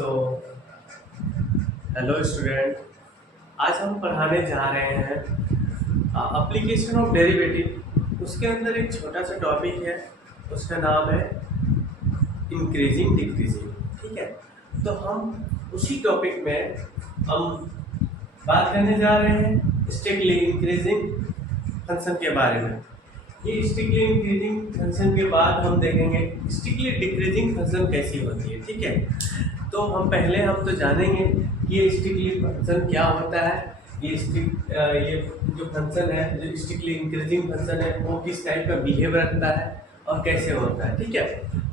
So hello student. आज हम पढ़ाने जा रहे हैं एप्लीकेशन ऑफ डेरिवेटिव। उसके अंदर एक छोटा सा टॉपिक है, उसका नाम है इंक्रीजिंग डिक्रीजिंग। ठीक है, तो हम उसी टॉपिक में हम बात करने जा रहे हैं स्ट्रिक्टली इंक्रीजिंग फंक्शन के बारे में। ये स्ट्रिक्टली इंक्रीजिंग फंक्शन के बाद हम देखेंगे स्ट्रिक्टली डिक्रीजिंग फंक्शन कैसी होती है। ठीक है, तो हम तो जानेंगे कि ये स्ट्रिक्टली फंक्शन क्या होता है। ये जो फंक्शन है, जो स्ट्रिक्टली इंक्रीजिंग फंक्शन है, वो किस टाइप का बिहेव रखता है और कैसे होता है। ठीक है,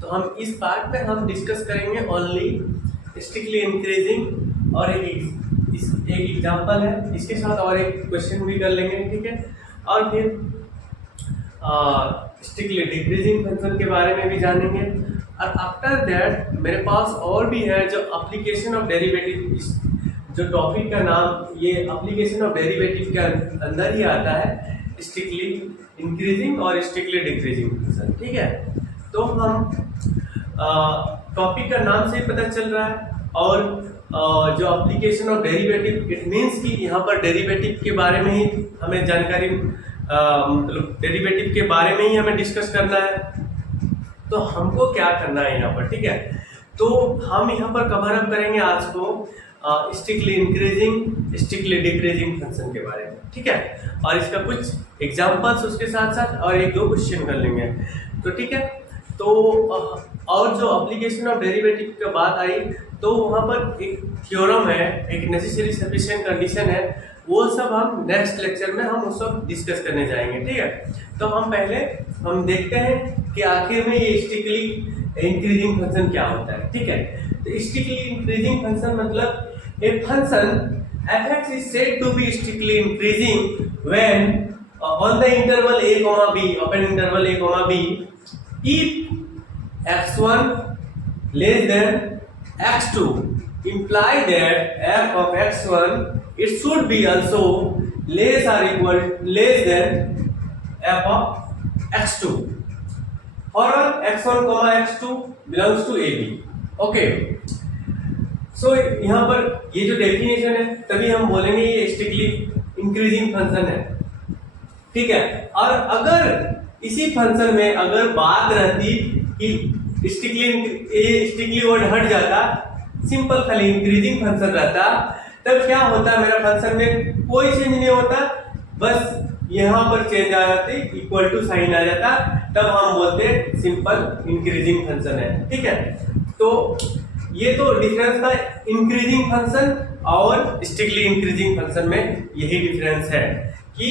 तो हम इस पार्ट में हम डिस्कस करेंगे ओनली स्ट्रिक्टली इंक्रीजिंग और एक एग्जांपल है, इसके साथ और एक क्वेश्चन भी कर लेंगे। ठीक है, और फिर स्ट्रिक्टली डिक्रीजिंग फंक्शन के बारे में भी जानेंगे। और आफ्टर दैट मेरे पास और भी है जो एप्लीकेशन ऑफ डेरिवेटिव, जो टॉपिक का नाम ये एप्लीकेशन ऑफ डेरिवेटिव के अंदर ही आता है, स्ट्रिक्टली इंक्रीजिंग और स्ट्रिक्टली डिक्रीजिंग फंक्शन। ठीक है, तो हम टॉपिक का नाम से ही पता चल रहा है। और जो application of derivative, it means कि यहाँ पर डेरिवेटिव के बारे में ही हमें जानकारी, मतलब डेरिवेटिव के बारे में ही हमें डिस्कस करना है। तो हमको क्या करना है यहाँ पर। ठीक है, तो हम यहाँ पर कवर अप करेंगे आज को strictly increasing strictly decreasing function के बारे में। ठीक है, और इसका कुछ एग्जांपल्स उसके साथ साथ और एक दो क्वेश्चन कर लेंगे। तो ठीक है, तो और जो एप्लीकेशन ऑफ डेरिवेटिव की बात आई, तो वहाँ पर एक थ्योरम है, एक नेसेसरी सफिशिएंट कंडीशन है, वो सब हम नेक्स्ट लेक्चर में हम उस सब डिस्कस करने जाएंगे। ठीक है, तो हम देखते हैं कि आखिर में ये स्ट्रिक्टली इंक्रीजिंग फंक्शन क्या होता है। ठीक है, तो स्ट्रिक्टली इंक्रीजिंग फंक्शन मतलब a function f(x) is said to be strictly increasing when on the interval a comma b, open interval a comma b, if x1 less than x2 imply that f of x1 it should be also less or less than f of x2 for x1 comma x2 belongs to ab. okay, सो यहाँ पर ये जो definition है, तभी हम बोलेंगे ये strictly increasing function है। ठीक है, और अगर इसी फंक्शन में अगर बात रहती कि स्ट्रिक्टली वर्ड हट जाता, सिंपल खाली इंक्रीजिंग फंक्शन रहता, तब क्या होता, मेरा फंक्शन में कोई चेंज नहीं होता, बस यहाँ पर चेंज आ जाती, इक्वल टू साइन आ जाता, तब हम बोलते सिंपल इंक्रीजिंग फंक्शन है। ठीक है, तो ये तो डिफरेंस था इंक्रीजिंग फंक्शन और स्ट्रिक्टली इंक्रीजिंग फंक्शन में। यही डिफरेंस है कि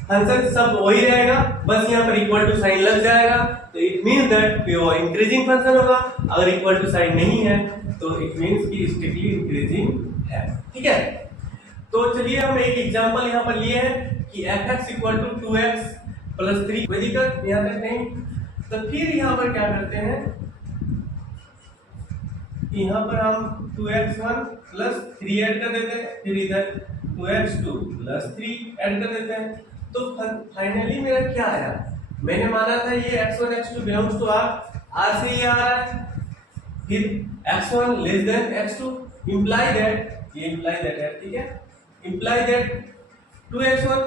फंक्शन सब वही रहेगा, बस यहाँ पर इक्वल टू साइन लग जाएगा, तो इट मींस दैट वो इंक्रीजिंग फंक्शन होगा। अगर इक्वल टू साइन नहीं है तो इट मींस कि स्ट्रिक्टली इंक्रीजिंग है। ठीक है, तो चलिए हम एक एग्जांपल यहाँ पर लिए हैं कि f(x) = 2x + 3, कोई दिक्कत यहाँ तक नहीं। तो फिर यहाँ पर क्या करते हैं, यहाँ पर हम 2x1 + 3 ऐड कर देते हैं, फिर इधर 2x2 + 3 ऐड कर देते हैं। तो फाइनली मेरा क्या आया, मैंने माना था ये x1 x2 belongs to r से ये आ रहा है, फिर x1 less than x2 imply that, ये इंप्लाई दैट है। ठीक है, इंप्लाई दैट 2x1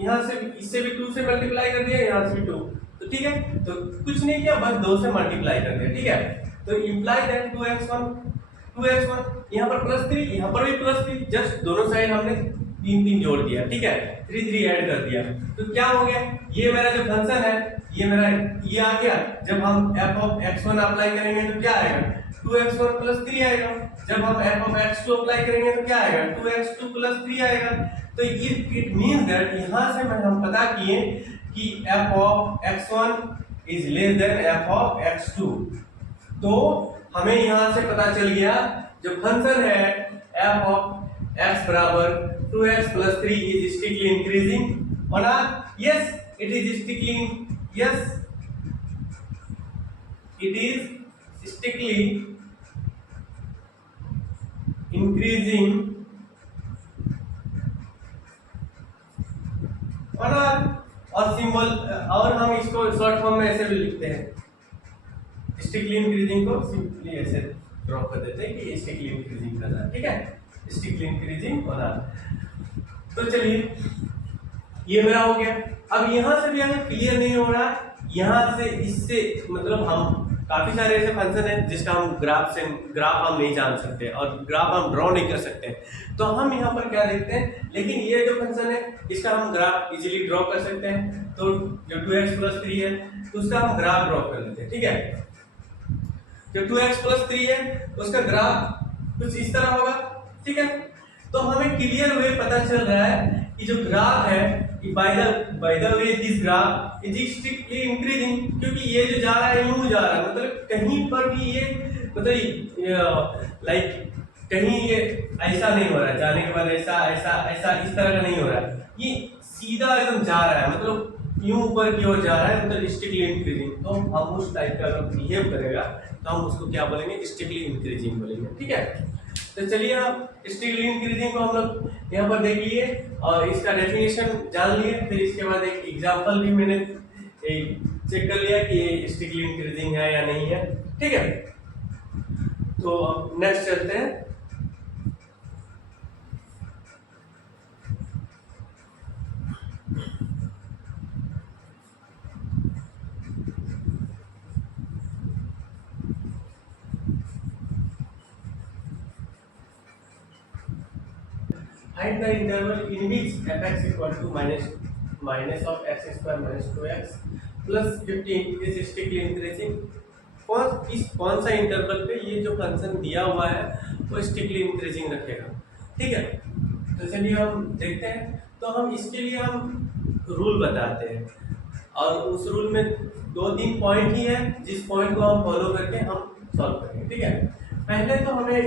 यहाँ से इससे भी 2 से मल्टीप्लाई कर दिया, यहाँ से भी 2, तो ठीक है, तो कुछ नहीं किया, बस 2 से मल्टीप्लाई कर दिया। ठीक है, तो इंप्लाई दैट 2x1 यहाँ पर +3, यहाँ पर भी +3, जस्ट दोनों साइड हमने 3 जोड़ दिया। ठीक है, 3 ऐड कर दिया, तो क्या हो गया, ये मेरा जो फंक्शन है ये आ गया। जब हम f of x1 अप्लाई करेंगे तो क्या आएगा, 2x1 + 3 आएगा। जब हम f of x2 अप्लाई करेंगे तो क्या आएगा, 2x2 + 3 आएगा। तो इट मींस दैट यहाँ से हम पता किए कि f of x1 is less than f of x2। तो हमें यहाँ से पता चल गया जो फंक्शन है f of x = 2x + 3 is strictly increasing or not? Yes, it is strictly, yes, it is strictly increasing or not? और सिंबल, और हम इसको शॉर्ट फॉर्म में ऐसे भी लिखते हैं, स्ट्रिक्टली इंक्रीजिंग को सिंपली ऐसे ड्रॉ कर देते हैं कि स्टिकली इंक्रीजिंग करना है, ठीक है, स्टिकली इंक्रीजिंग होना। तो चलिए ये मेरा हो गया। अब यहाँ से भी अगर क्लियर नहीं हो रहा, यहाँ से इससे मतलब हम काफी सारे ऐसे फंक्शन है जिसका हम ग्राफ हम नहीं जान सकते और ग्राफ हम ड्रॉ नहीं कर सकते, तो हम यहाँ पर क्या देखते हैं, लेकिन ये जो फंक्शन है इसका हम ग्राफ इजीली ड्रॉ कर सकते हैं। तो जो 2x+3 है तो उसका हम ग्राफ ड्रॉ कर लेते हैं, ठीक है। जो 2x+3 है उसका ग्राफ कुछ इस तरह होगा, ठीक है। तो हमें क्लियर वे पता चल रहा है कि जो ग्राफ है by the way this graph is strictly increasing, क्योंकि ये जो जा रहा है यूं जा रहा है, मतलब कहीं पर भी ये मतलब लाइक कहीं ये ऐसा नहीं हो रहा है, जाने के बाद ऐसा ऐसा ऐसा इस तरह का नहीं हो रहा है, ये सीधा एकदम जा रहा है, मतलब यूं ऊपर की ओर जा रहा है, मतलब स्ट्रिक्टली इंक्रीजिंग। तो हम उस टाइप का अगर बिहेव करेगा तो हम उसको क्या बोलेंगे, स्ट्रिक्टली इंक्रीजिंग बोलेंगे, ठीक है। तो चलिए आप स्ट्रिक्टली इंक्रीजिंग को हम लोग यहाँ पर देख लिए और इसका डेफिनेशन जान लिए, फिर इसके बाद एक एग्जांपल भी मैंने चेक कर लिया कि ये स्ट्रिक्टली इंक्रीजिंग है या नहीं है, ठीक है। तो अब नेक्स्ट चलते हैं। Find the interval in which f(x) equal to minus of x square minus 2x plus 15 is strictly increasing। कौन सा इंटरवल पे ये जो फंक्शन दिया हुआ है वो स्ट्रिक्टली इंक्रीजिंग रखेगा, ठीक है। तो चलिए हम देखते हैं। तो हम इसके लिए हम रूल बताते हैं और उस रूल में 2-3 पॉइंट ही है जिस पॉइंट को हम फॉलो करके हम सॉल्व करेंगे, ठीक है। पहले तो हमें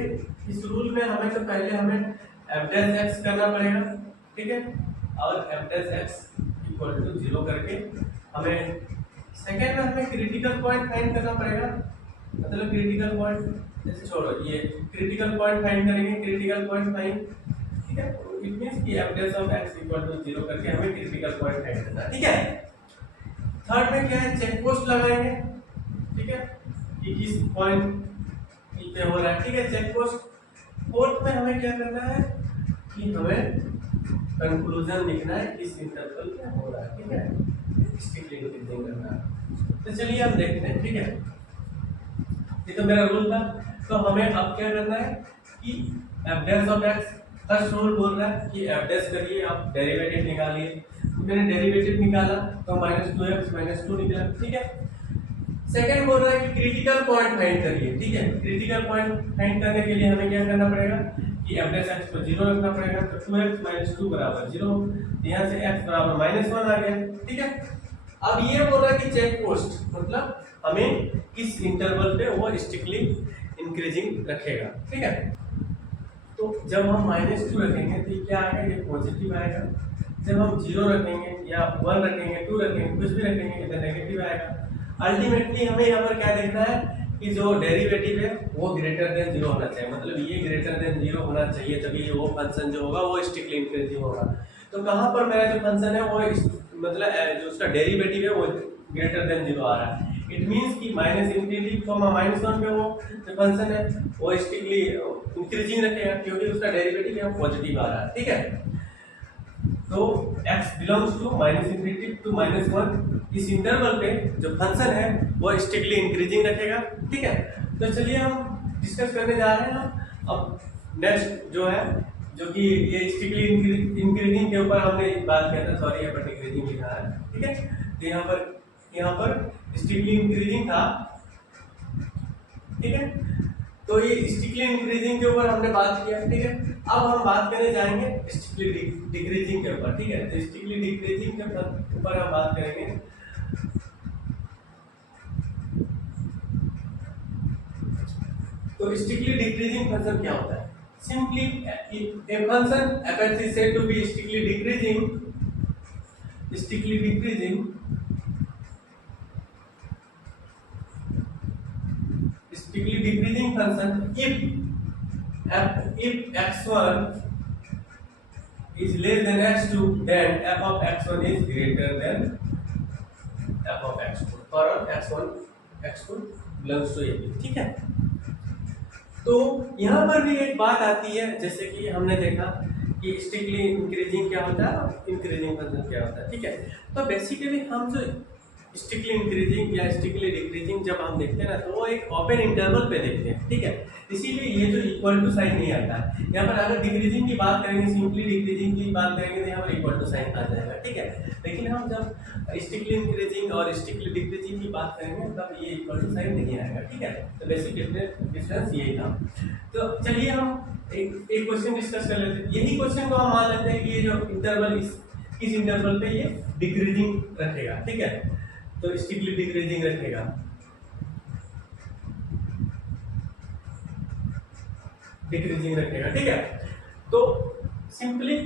इस रूल में हमें तो पहले हमें f' करना पड़ेगा, ठीक है, और f' इक्वल टू 0 करके हमें सेकेंड में हमें क्रिटिकल पॉइंट फाइंड करना पड़ेगा। मतलब क्रिटिकल पॉइंट जैसे छोड़ो, ये क्रिटिकल पॉइंट फाइंड करेंगे, क्रिटिकल पॉइंट फाइंड, ठीक है। इट मींस कि f' इक्वल टू 0 करके हमें क्रिटिकल पॉइंट फाइंड करना है, ठीक है। थर्ड में क्या है, चेक पोस्ट लगाएंगे, ठीक है, कि किस पॉइंट पे हो रहा है, ठीक है, चेक पोस्ट। फोर्थ में हमें क्या करना है कि हमें कंक्लूजन लिखना है किस इंटरवल पे हो रहा है, ठीक है, स्ट्रिक्टली इंक्रीजिंग करना है। तो चलिए हम देखते हैं, ठीक है। ये तो मेरा रूल था। तो हमें अब क्या करना है कि f' फर्स्ट रूल बोल रहा है कि f' करिए, आप डेरिवेटिव निकालिए। तो मैंने डेरिवेटिव निकाला तो -2x -2 निकला, ठीक है। सेकंड बोल रहा है कि क्रिटिकल पॉइंट फाइंड करिए, ठीक है। क्रिटिकल पॉइंट फाइंड करने के लिए हमें क्या करना पड़ेगा कि f' को 0 रखना पड़ेगा। तो 2x - 2 बराबर 0, यहाँ से x बराबर -1 आ गया, ठीक है। अब ये बोल रहा है कि चेक पोस्ट मतलब हमें किस इंटरवल पे वो स्ट्रिक्टली इंक्रीजिंग रखेगा, ठीक है। तो जब हम -2 रखेंगे तो क्या आएगा, ये पॉजिटिव आएगा। जब हम 0 रखेंगे या 1 रखेंगे, 2 रखेंगे, कुछ भी रखेंगे तो नेगेटिव आएगा। अल्टीमेटली हमें यहाँ पर क्या देखना है कि जो डेरिवेटिव है वो ग्रेटर देन 0 होना चाहिए, मतलब ये ग्रेटर देन 0 होना चाहिए, तभी वो फंक्शन जो होगा वो स्ट्रिक्टली इंक्रीजिंग होगा। तो कहाँ पर मेरा जो फंक्शन है वो मतलब जो उसका डेरिवेटिव है वो ग्रेटर देन 0 आ रहा है। इट मींस कि -∞ -1 पे वो जो फंक्शन है वो स्ट्रिक्टली इंक्रीजिंग रखेगा, क्योंकि उसका डेरिवेटिव है पॉजिटिव आ रहा है, ठीक है। तो x बिलोंग्स टू -∞ to -1, इस इंटरवल पे जो फंक्शन है वो स्ट्रिक्टली इंक्रीजिंग रखेगा, ठीक है। तो चलिए हम डिस्कस करने जा रहे हैं अब नेक्स्ट जो है, जो कि ये स्ट्रिक्टली इंक्रीजिंग के ऊपर हमने बात किया था, सॉरी यहाँ पर डिक्रीजिंग लिखा है, ठीक है। तो यहाँ पर स्ट्रिक्टली इंक्रीजिंग था, ठीक है। तो ये स्ट्रिक्टली इंक्रीजिंग के ऊपर हमने बात किया, ठीक है। अब हम बात करने जाएंगे स्ट्रिक्टली डिक्रीजिंग के ऊपर, ठीक है। तो स्ट्रिक्टली डिक्रीजिंग के ऊपर हम बात करेंगे। तो स्ट्रिक्टली डिक्रीजिंग फंक्शन क्या होता है? Simply a function f(x) is said to be strictly decreasing function if x1 is less than x2, then f of x1 is greater than f of x2 for x1 x2 belongs to a, ठीक है। तो यहाँ पर भी एक बात आती है, जैसे कि हमने देखा कि स्ट्रिक्टली इंक्रीजिंग क्या होता है, इंक्रीजिंग फंक्शन क्या होता है, ठीक है। तो बेसिकली हम जो स्ट्रिक्टली इंक्रीजिंग या स्ट्रिक्टली डिक्रीजिंग जब हम देखते हैं ना, तो वो एक ओपन इंटरवल पे देखते हैं, ठीक है। इसीलिए ये जो इक्वल टू साइन नहीं आता है यहाँ पर। अगर डिक्रीजिंग की बात करेंगे, सिंपली डिक्रीजिंग की बात करेंगे, तो यहाँ पर इक्वल टू साइन आ जाएगा, ठीक है। लेकिन हम जब स्ट्रिक्टली इंक्रीजिंग और स्ट्रिक्टली डिक्रीजिंग की बात करेंगे तब ये इक्वल टू साइन नहीं आएगा, ठीक है। तो बेसिक डिफरेंस यही था। तो चलिए हम एक क्वेश्चन डिस्कस कर लेते हैं। यही क्वेश्चन को हम मान लेते हैं कि ये जो इंटरवल इस इंटरवल पे ये डिक्रीजिंग रखेगा, ठीक है। तो स्ट्रिक्टली डिक्रीजिंग रखेगा, डिक्रीजिंग रखेगा, ठीक है। तो सिंपली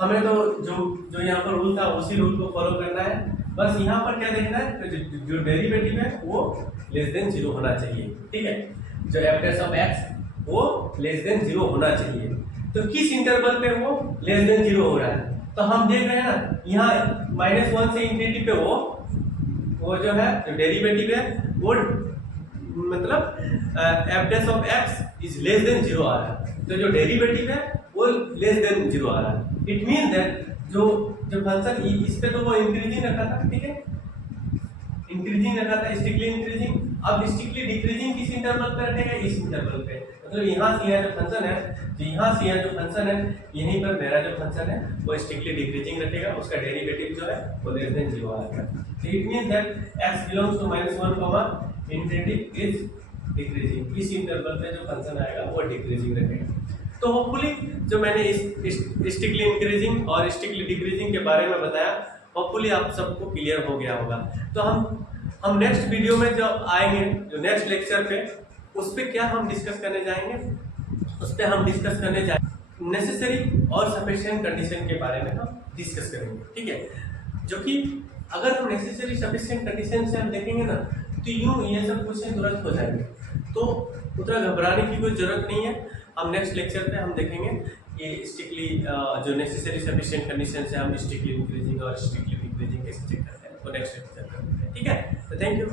हमें तो जो यहाँ पर रूल था उसी रूल को फॉलो करना है। बस यहाँ पर क्या देखना है, तो जो डेरिवेटिव है वो लेस देन 0 होना चाहिए, ठीक है। जो एफ डैश ऑफ एक्स वो लेस देन 0 होना चाहिए। तो किस इंटरवल पे वो लेस देन 0 हो रहा है, तो हम देख रहे हैं ना, यहाँ -1 से इंफिनिटी पे वो जो है जो डेरिवेटिव है वो मतलब F dash of x is less than 0 आ रहा है। तो जो डेरिवेटिव है वो लेस देन 0 आ रहा है। इट मीन दैट जो फंक्शन इस पे तो वो इंक्रीजिंग रखा था, ठीक है, इंक्रीजिंग रखा था, स्ट्रिक्टली इंक्रीजिंग। अब स्ट्रिक्टली डिक्रीजिंग किस इंटरवल पे रखेगा, इस इंटरवल पे। मतलब यहाँ से यहाँ जो फंक्शन है, यहाँ से यहाँ जो फंक्शन है, यहीं पर मेरा जो फंक्शन है वो स्ट्रिक्टली डिक्रीजिंग रखेगा, उसका डेरिवेटिव जो है वो लेस देन 0 आएगा। It mean that x belongs to -1, infinity is decreasing. इस इंटरवल पे जो फंक्शन आएगा वो डिक्रीजिंग रखेगा। तो होपफुली जो मैंने इस स्ट्रिक्टली इंक्रीजिंग और स्ट्रिक्टली डिक्रीजिंग के बारे में बताया, होपफुली आप सबको क्लियर हो गया होगा। तो हम नेक्स्ट वीडियो में जब आएंगे, जो नेक्स्ट लेक्चर पे, उस पे क्या हम डिस्कस करने जाएंगे, उस पे हम डिस्कस करने जाएंगे नेसेसरी और सफिशिएंट कंडीशन के बारे में हम डिस्कस करेंगे, ठीक है। जो कि अगर हम नेसेसरी सफिशिएंट कंडीशन से हम देखेंगे ना, तो यूं ये सब क्वेश्चन तुरंत हो जाएंगे, तो उतना घबराने की कोई जरूरत नहीं है। हम नेक्स्ट लेक्चर पे हम देखेंगे कि स्ट्रिक्टली जो नेसेसरी सफिशिएंट कंडीशन से हम स्ट्रिक्टली इंक्रीजिंग और स्ट्रिक्टली डिक्रीजिंग कैसे चेक करते हैं, तो नेक्स्ट लेक्चर करते हैं, ठीक है। तो थैंक यू।